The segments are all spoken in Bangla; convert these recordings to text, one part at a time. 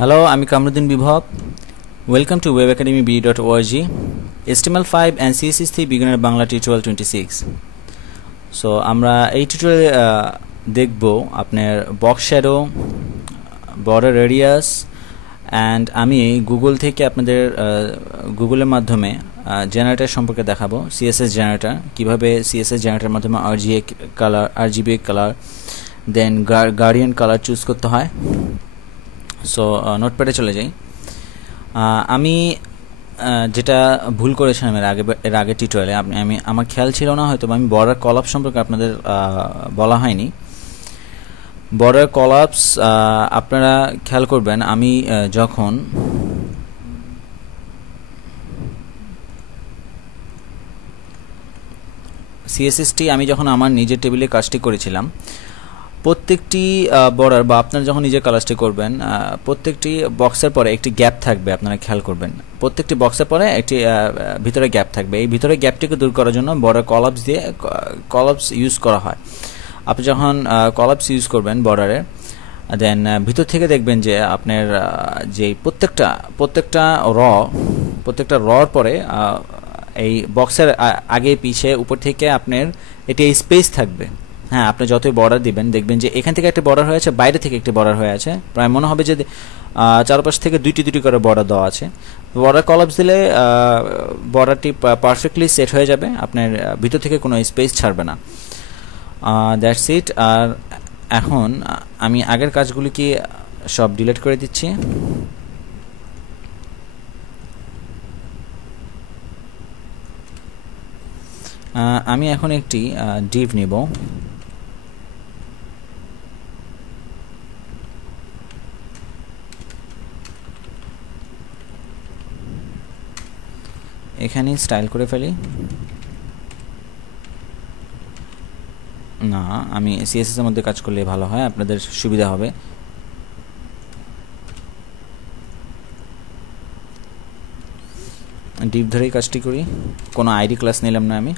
Hello, I'm Kamruddin Bibhav. Welcome to webacademy.org. HTML5 and CSS3 Beginner Bangla Tutorial 26. So আমরা এই টিউটোরিয়ালে দেখব আপনার box shadow, border radius and আমি গুগল থেকে আপনাদের গুগলের মাধ্যমে জেনারেটর সম্পর্কে দেখাবো। সিএসএস জেনারেটর, কিভাবে সিএসএস জেনারেটরের মাধ্যমে আরজিবি কালার দেন গার্ডিয়ান কালার চুজ করতে হয়। সো নোটপ্যাডে চলে যাই। আমি যেটা ভুল করেছিলাম এর আগে টিউটোরিয়ালে, আমার খেয়াল ছিল না, হয়তো আমি বর্ডার কলাপস সম্পর্কে আপনাদের বলা হয়নি। বর্ডার কলাপস আপনারা খেয়াল করবেন, আমি যখন সিএসএসটি আমি যখন আমার নিজের টেবিলে কাজটি করেছিলাম, প্রত্যেকটি বর্ডার বা আপনারা যখন নিজের কালারটি করবেন, প্রত্যেকটি বক্সের পরে একটি গ্যাপ থাকবে। আপনারা খেয়াল করবেন, প্রত্যেকটি বক্সের পরে একটি ভিতরে গ্যাপ থাকবে। এই ভিতরে গ্যাপটিকে দূর করার জন্য বর্ডার কলাপস দিয়ে কলাপস ইউজ করা হয়। আপনি যখন কলাপস ইউজ করবেন বর্ডারে, দেন ভিতর থেকে দেখবেন যে আপনার যে প্রত্যেকটা রর পরে এই বক্সের আগে পিছে উপর থেকে আপনার এটি স্পেস থাকবে। হ্যাঁ, আপনি যতই বর্ডার দিবেন দেখবেন যে এখান থেকে একটা বর্ডার হয়ে আছে, বাইরে থেকে একটি বর্ডার হয়ে আছে। প্রায় মনে হবে যে চারপাশ থেকে দুইটি করে বর্ডার দেওয়া আছে। বর্ডার কলাপস দিলে বর্ডারটি পারফেক্টলি সেট হয়ে যাবে, আপনার ভিতর থেকে কোনো স্পেস ছাড়বে না। That's it. আর এখন আমি আগের কাজগুলি কি সব ডিলিট করে দিচ্ছি। আমি এখন একটি ডিভ নিব। এখানে স্টাইল করে ফেলি। না, আমি সিএসএস এর মধ্যে কাজ করলে ভালো হয়, আপনাদের সুবিধা হবে। ডিপ ধরেই কাজটি করি, কোনো আইডি ক্লাস নিলাম না আমি।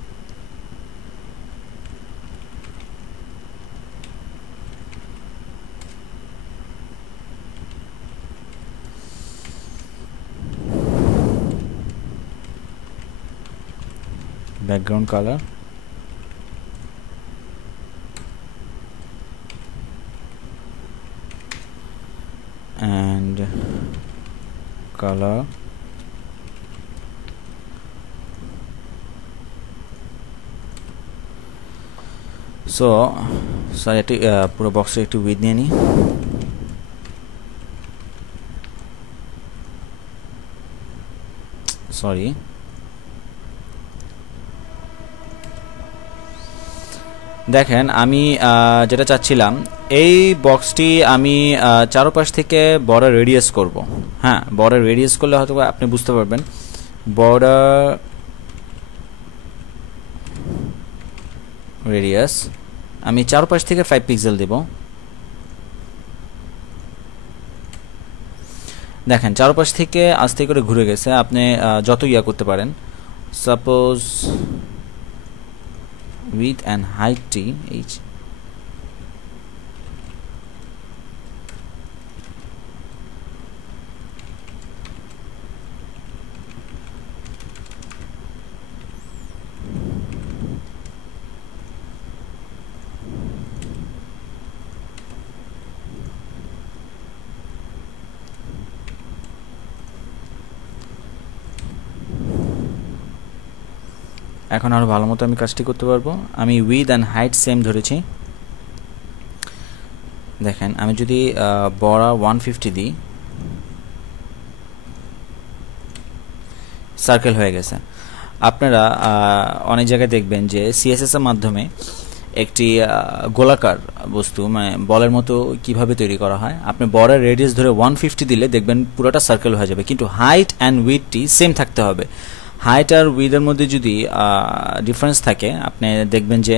background color and color so sorry একটু পুরো বক্সে একটু উইথ নিয়ে নিই। সরি, দেখেন আমি যেটা চাচ্ছিলাম, এই বক্সটি আমি চারপাশ থেকে বর্ডার রেডিয়াস করব। হ্যাঁ, বর্ডার রেডিয়াস করলে হয়তো আপনি বুঝতে পারবেন। বর্ডার রেডিয়াস আমি চারপাশ থেকে 5 পিক্সেল দেব। দেখেন চারপাশ থেকে আস্তে করে ঘুরে গেছে। আপনি যত ইয়া করতে পারেন, suppose width and height t h এখন আরো ভালো মতো আমি কাজটি করতে পারবো। আমি উইথ অ্যান্ড হাইট সেম ধরেছি। দেখেন আমি যদি বড় 150 দিই, সার্কেল হয়ে গেছে। আপনারা অনেক জায়গায় দেখবেন যে সিএসএস এর মাধ্যমে একটি গোলাকার বস্তু, মানে বলের মতো কিভাবে তৈরি করা হয়। আপনি বর্ডার রেডিয়াস ধরে 150 দিলে দেখবেন পুরোটা সার্কেল হয়ে যাবে, কিন্তু হাইট অ্যান্ড উইথটি সেম থাকতে হবে। হাইট আর উইথের মধ্যে যদি ডিফারেন্স থাকে, আপনি দেখবেন যে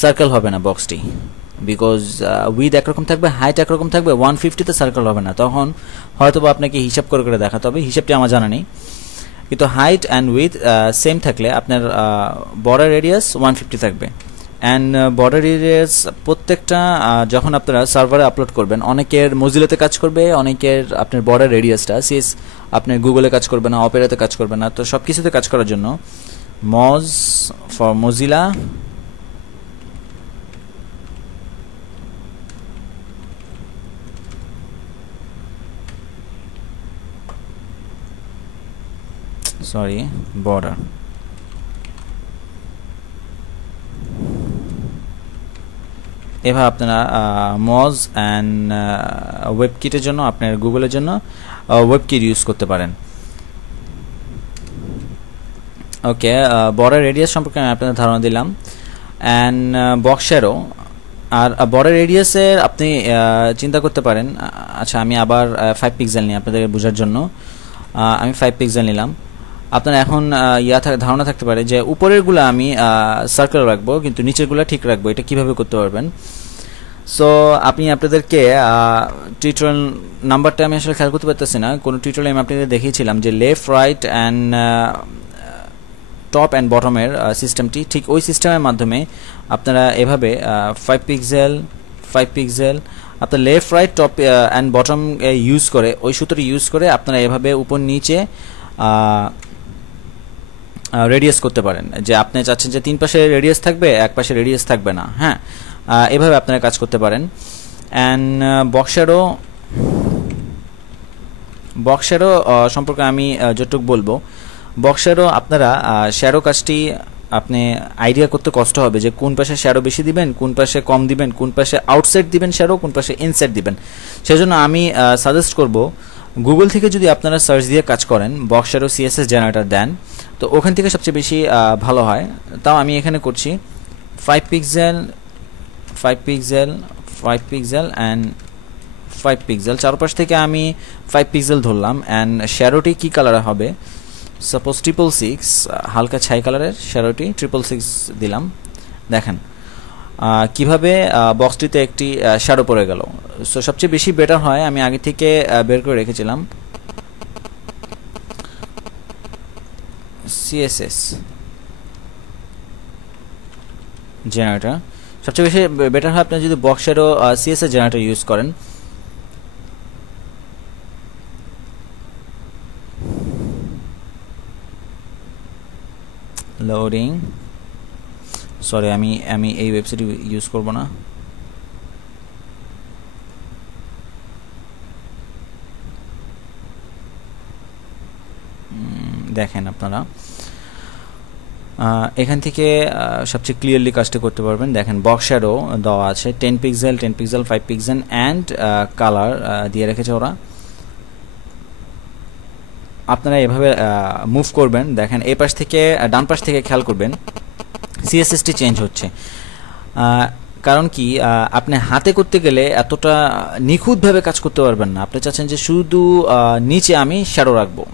সার্কেল হবে না বক্সটি, বিকজ উইথ একরকম থাকবে, হাইট একরকম থাকবে, 150তে সার্কেল হবে না। তখন হয়তো বা আপনাকে হিসাব করে দেখাতে হবে, হিসাবটি আমার জানা নেই। কিন্তু হাইট অ্যান্ড উইথ সেম থাকলে আপনার বর্ডার রেডিয়াস 150 থাকবে অ্যান্ড বর্ডার এরিয়াস প্রত্যেকটা যখন আপনারা সার্ভারে আপলোড করবেন, অনেকের মজিলাতে কাজ করবে, অনেকের আপনার বর্ডার রেডিয়াসটা সিএস আপনার গুগলে কাজ করবে না, অপেরাতে কাজ করবে না। তো সব কিছুতে কাজ করার জন্য মজ ফর মজিলা border এভাবে আপনারা মজ অ্যান্ড ওয়েবকিটের জন্য আপনার গুগলের জন্য ওয়েবকিট ইউজ করতে পারেন। ওকে, বর্ডার রেডিয়াস সম্পর্কে আমি আপনাদের ধারণা দিলাম। অ্যান্ড বক্সেরও আর বর্ডার রেডিয়াসের আপনি চিন্তা করতে পারেন। আচ্ছা, আমি আবার 5 পিক্সেল নিই আপনাদের বোঝার জন্য। আমি 5 পিক্সেল নিলাম। আপনার এখন ধারণা থাকতে পারে যে উপরেরগুলো আমি সার্কেল রাখবো কিন্তু নিচেরগুলো ঠিক রাখবো, এটা কিভাবে করতে পারবেন? সো আপনি আপনাদেরকে টিউটোরিয়াল নাম্বারটা আমি আসলে খেয়াল করতে পারতেছি না, কোনো টিউটোরিয়ালে আমি আপনাদের দেখিয়েছিলাম যে left right and top and বটমের সিস্টেমটি, ঠিক ওই সিস্টেমের মাধ্যমে আপনারা এভাবে 5 পিক্সেল আপনার left right top and bottom use করে, ওই সূত্রটি ইউজ করে আপনারা এভাবে উপর নিচে রেডিয়াস করতে পারেন। যে আপনি চাচ্ছেন যে 3 পাশে রেডিয়াস থাকবে, এক পাশে রেডিয়াস থাকবে না। হ্যাঁ, এভাবে আপনারা কাজ করতে পারেন। অ্যান্ড বক্সেরও সম্পর্কে আমি যতটুকু বলবো, বক্সেরও আপনারা শ্যাডো কাজটি আপনি আইডিয়া করতে কষ্ট হবে যে কোন পাশে শ্যাডো বেশি দিবেন, কোন পাশে কম দিবেন, কোন পাশে আউটসাইড দিবেন শ্যাডো, কোন পাশে ইনসাইড দিবেন। সেজন্য আমি সাজেস্ট করব গুগল থেকে যদি আপনারা সার্চ দিয়ে কাজ করেন, বক্সেরও সিএসএস জেনারেটর দেন, তো ওখান থেকে সবচেয়ে বেশি ভালো হয়। তাও আমি এখানে করছি 5 পিক্সেল অ্যান্ড 5 পিক্সেল, চারপাশ থেকে আমি 5 পিক্সেল ধরলাম। অ্যান্ড শ্যাডোটি কী কালার হবে? সাপোজ 666, হালকা ছাই কালারের শ্যাডোটি 666 দিলাম। দেখেন কিভাবে বক্সটিতে একটি শ্যাডো পড়ে গেল। সো সবচেয়ে বেশি বেটার হয়, আমি আগে থেকে বের করে রেখেছিলাম সিএসএস জেনারেটর। সবচেয়ে বেশি বেটার হয় আপনি যদি বক্সেরও সিএসএস জেনারেটর ইউজ করেন। লোডিং, সরি আমি এই ওয়েবসাইট ইউজ করব না। দেখেন আপনারা এখান থেকে সবচেয়ে ক্লিয়ারলি কাজটা করতে পারবেন। দেখেন বক্স শ্যাডো দেওয়া আছে 10 পিক্সেল 5 পিক্সেল অ্যান্ড কালার দিয়ে রেখেছে ওরা। আপনারা এভাবে মুভ করবেন। দেখেন এই পাশ থেকে ডান পাশ থেকে খেয়াল করবেন সিএসএসটি চেঞ্জ হচ্ছে। কারণ কি, আপনি হাতে করতে গেলে এতটা নিখুঁতভাবে কাজ করতে পারবেন না। আপনি চাচ্ছেন যে শুধু নিচে আমি শ্যাডো রাখবো,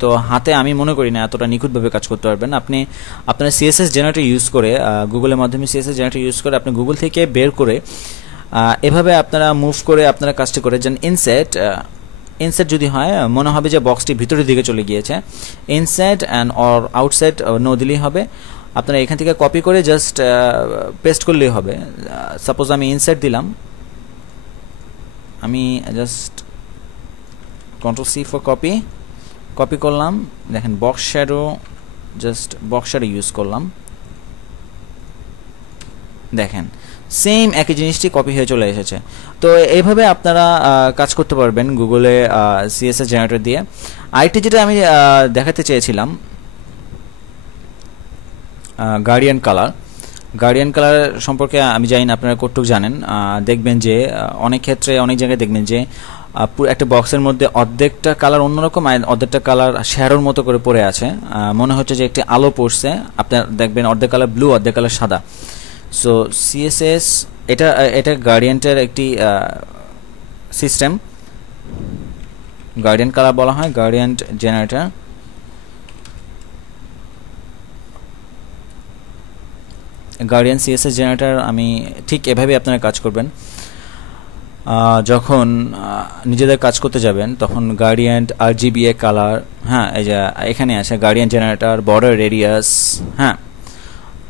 তো হাতে আমি মনে করি না এতটা নিখুঁতভাবে কাজ করতে পারবেন। আপনি আপনার সিএসএস জেনারেটর ইউজ করে, গুগলের মাধ্যমে সিএসএস জেনারেটর ইউজ করে আপনি গুগল থেকে বের করে এভাবে আপনারা মুভ করে আপনারা কাজটি করে যান। ইনসাইড যদি হয় মনে হবে যে বক্সটি ভিতরের দিকে চলে গিয়েছে, inside and or outside no দিলেই হবে। আপনারা এখান থেকে কপি করে জাস্ট পেস্ট করলেই হবে। সাপোজ আমি ইনসাইড দিলাম, আমি just control C for copy করলাম। দেখেন box shadow, just box shadow use করলাম। দেখেন সেম একই জিনিসটি কপি হয়ে চলে এসেছে। তো এইভাবে আপনারা কাজ করতে পারবেন গুগলে সিএসএস জেনারেটর দিয়ে। আরেকটি যেটা আমি দেখাতে চেয়েছিলাম, গার্ডিয়ান কালার সম্পর্কে আমি জানি না আপনারা কতটুকু জানেন। দেখবেন যে অনেক ক্ষেত্রে অনেক জায়গায় দেখবেন যে একটা বক্সের মধ্যে অর্ধেকটা কালার অন্যরকম আর অর্ধেকটা কালার শ্যাডোর মতো করে পড়ে আছে, মনে হচ্ছে যে একটি আলো পড়ছে। আপনার দেখবেন অর্ধেক কালার ব্লু, অর্ধেক কালার সাদা। সো সিএসএস এটা গার্ডিয়ানের একটি সিস্টেম, গার্ডিয়ান কালার বলা হয়, guardian generator. Guardian CSS generator আমি ঠিক এভাবে আপনারা কাজ করবেন। যখন নিজেদের কাজ করতে যাবেন তখন গার্ডিয়ান RGBA কালার, হ্যাঁ এই যে এখানে আছে গার্ডিয়ান জেনারেটর, বর্ডার রেডিয়াস, হ্যাঁ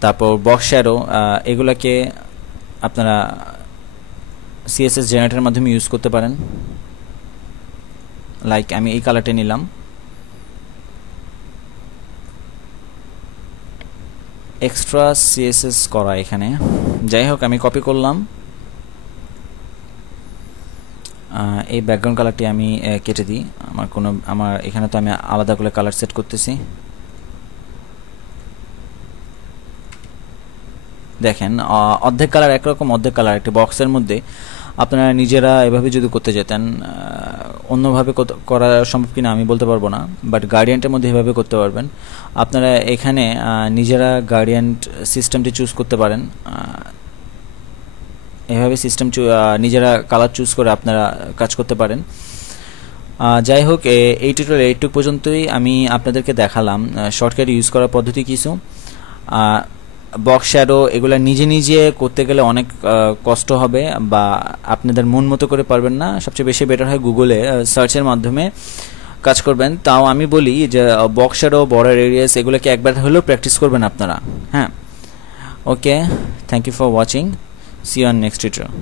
তারপর বক্স শ্যাডো, এগুলাকে আপনারা সিএসএস জেনারেটরের মাধ্যমে ইউজ করতে পারেন। লাইক আমি এই কালারটা নিলাম, এক্সট্রা সিএসএস করা এখানে, যাই হোক আমি কপি করলাম। এই ব্যাকগ্রাউন্ড কালারটি আমি কেটে দিই, আমার এখানে তো আমি আলাদা করে কালার সেট করতেছি। দেখেন অর্ধেক কালার একরকম, অর্ধেক কালার একটি বক্সের মধ্যে। আপনারা নিজেরা এভাবে যদি করতে যেতেন, অন্যভাবে করা সম্ভব কিনা আমি বলতে পারবো না, বাট গার্ডিয়ান্টের মধ্যে এভাবে করতে পারবেন। আপনারা এখানে নিজেরা গার্ডিয়ান্ট সিস্টেমটি চুজ করতে পারেন, এভাবে সিস্টেম নিজেরা কালার চুজ করে আপনারা কাজ করতে পারেন। যাই হোক, এই টিউটোরিয়াল এইটুকু পর্যন্তই আমি আপনাদেরকে দেখালাম শর্টকাট ইউজ করার পদ্ধতি কিছু। বক্স শ্যাডো এগুলা নিজে নিজে করতে গেলে অনেক কষ্ট হবে বা আপনাদের মন মতো করে পারবেন না, সবচেয়ে বেশি বেটার হয় গুগলে সার্চের মাধ্যমে কাজ করবেন। তাও আমি বলি যে বক্স শ্যাডো, বর্ডার এরিয়াস এগুলোকে একবার হলেও প্র্যাকটিস করবেন আপনারা। হ্যাঁ, okay, thank you for watching, see you on next tutorial.